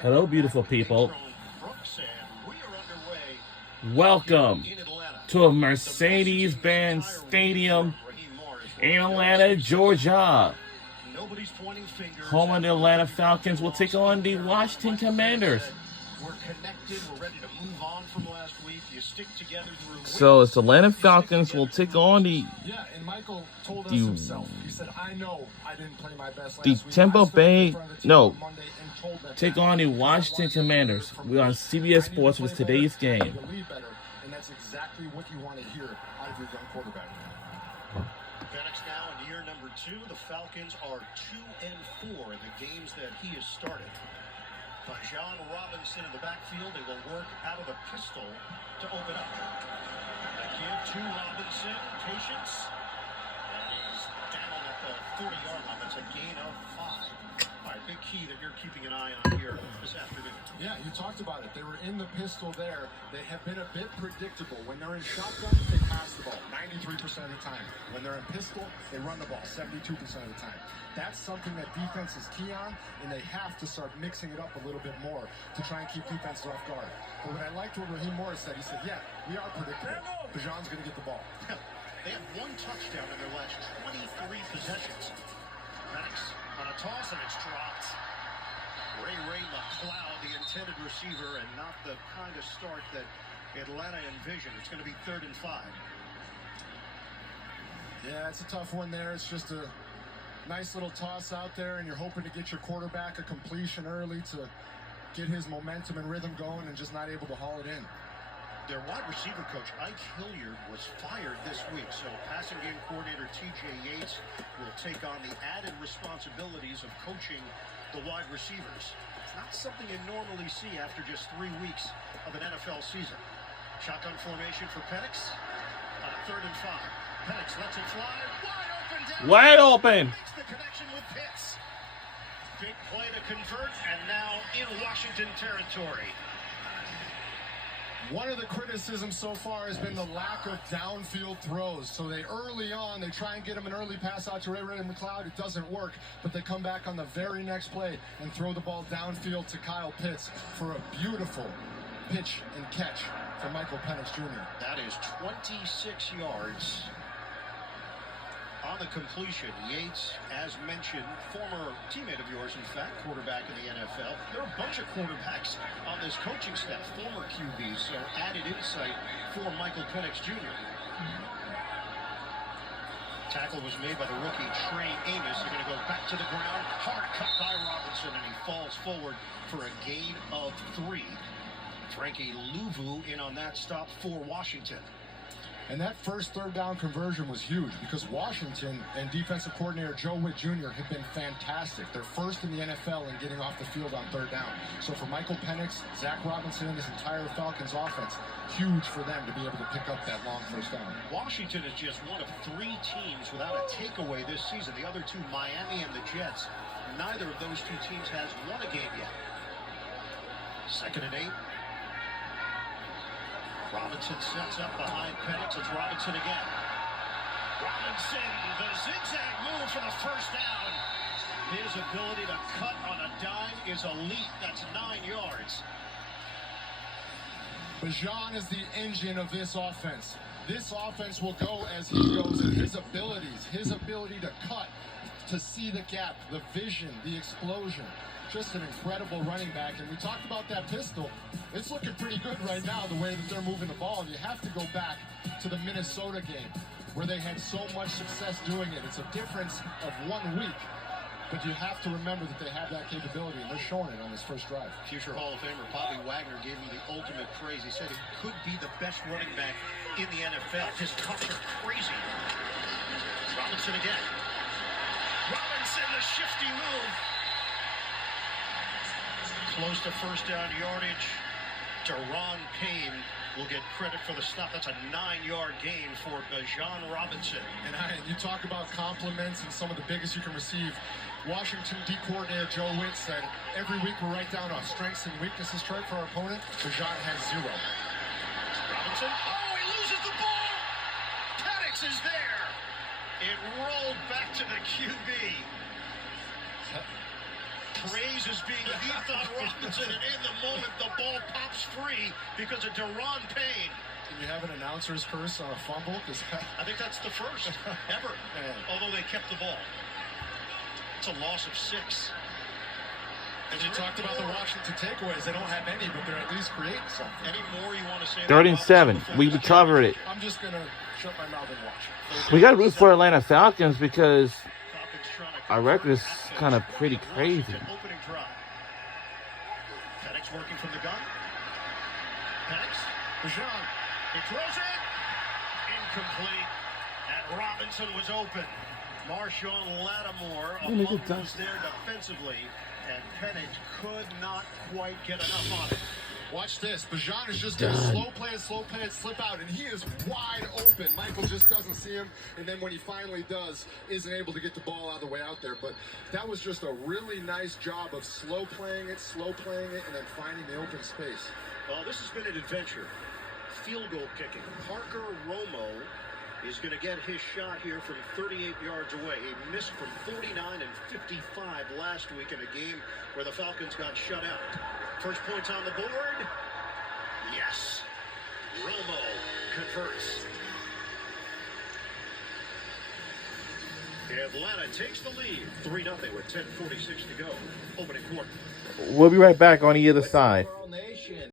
Hello, beautiful people. Welcome to a Mercedes-Benz Stadium in Atlanta, Georgia. Home of the Atlanta Falcons will take on the Washington Commanders. So it's the Atlanta Falcons will take on the Tampa Bay, take on the Washington Commanders. We're on CBS Sports with today's game. And that's exactly what you want to hear out of your young quarterback. Penix now in year number 2. The Falcons are 2-4 in the games that he has started. John Robinson in the backfield. They will work out of the pistol to open up. A give to Robinson. Patience. And he's down at the 40-yard line. That's a gain of 5. All right, big key that you're keeping an eye on here this afternoon. Yeah, you talked about it. They were in the pistol there. They have been a bit predictable. When they're in shotgun, they pass the ball 93% of the time. When they're in pistol, they run the ball 72% of the time. That's something that defense is key on, and they have to start mixing it up a little bit more to try and keep defenses off guard. But what I liked what Raheem Morris said, he said, yeah, we are predictable. Bijan's going to get the ball. They have 1 touchdown in their last 23 possessions. Penix on a toss, and it's dropped. Ray McLeod, the intended receiver, and not the kind of start that Atlanta envisioned. It's going to be 3rd and 5. Yeah, it's a tough one there. It's just a nice little toss out there, and you're hoping to get your quarterback a completion early to get his momentum and rhythm going and just not able to haul it in. Their wide receiver coach, Ike Hilliard, was fired this week, so passing game coordinator T.J. Yates will take on the added responsibilities of coaching the wide receivers. It's not something you normally see after just 3 weeks of an NFL season. Shotgun formation for Penix on a 3rd and 5. Penix lets it fly, wide open. Makes the connection with Pitts. Big play to convert, and now in Washington territory. One of the criticisms so far has been the lack of downfield throws. So they try and get him an early pass out to Ray McLeod. It doesn't work, but they come back on the very next play and throw the ball downfield to Kyle Pitts for a beautiful pitch and catch for Michael Penix Jr. That is 26 yards on the completion. Yates, as mentioned, former teammate of yours, in fact, quarterback in the NFL. There are a bunch of quarterbacks on this coaching staff, former QBs, so added insight for Michael Penix Jr. Tackle was made by the rookie Trey Amos. They're going to go back to the ground. Hard cut by Robinson, and he falls forward for a gain of 3. Frankie Louvu in on that stop for Washington. And that first 3rd down conversion was huge because Washington and defensive coordinator Joe Witt Jr. have been fantastic. They're first in the NFL in getting off the field on 3rd down. So for Michael Penix, Zach Robinson, and this entire Falcons offense, huge for them to be able to pick up that long 1st down. Washington is just one of 3 teams without a takeaway this season. The other 2, Miami and the Jets. Neither of those 2 teams has won a game yet. 2nd and 8. Robinson sets up behind Penix. It's Robinson again. Robinson, the zigzag move for the 1st down. His ability to cut on a dime is elite. That's 9 yards. Bijan is the engine of this offense. This offense will go as he goes, and his ability to cut, to see the gap, the vision, the explosion. Just an incredible running back. And we talked about that pistol. It's looking pretty good right now, the way that they're moving the ball. And you have to go back to the Minnesota game where they had so much success doing it. It's a difference of 1 week. But you have to remember that they have that capability, and they're showing it on this first drive. Future Hall of Famer Bobby Wagner gave him the ultimate praise. He said he could be the best running back in the NFL. His cuts are crazy. Robinson again. Robinson, the shifty move. Close to 1st down yardage. Deron Payne will get credit for the stop. That's a 9-yard gain for Bijan Robinson. And you talk about compliments and some of the biggest you can receive. Washington D coordinator Joe Witt said, every week we write down a strengths and weaknesses chart for our opponent. Bijan has 0. Robinson, he loses the ball. Penix is there. It rolled back to the QB. praise is being heaped on Robinson, and in the moment, the ball pops free because of Deron Payne. Can you have an announcer's curse on a fumble? I think that's the first ever, although they kept the ball. It's a loss of 6. And you talked about the Washington takeaways. They don't have any, but they're at least creating something. Any more you want to say? 3rd and 7. We recovered it. I'm just going to shut my mouth and watch. We got to root for Atlanta Falcons because our record is kind of pretty crazy. Opening drive. Penix working from the gun. Penix. Bijan. He throws it. Incomplete. And Robinson was open. Marshawn Lattimore alone was there defensively, and Penix could not quite get enough on it. Watch this. Bijan is just going to slow play and slip out, and he is wide open. Michael just doesn't see him, and then when he finally does, isn't able to get the ball out of the way out there. But that was just a really nice job of slow playing it, and then finding the open space. Well, this has been an adventure. Field goal kicking. Parker Romo is going to get his shot here from 38 yards away. He missed from 49 and 55 last week in a game where the Falcons got shut out. First points on the board. Yes. Romo converts. Atlanta takes the lead. 3-0 with 10:46 to go. Opening quarter. We'll be right back on the other side.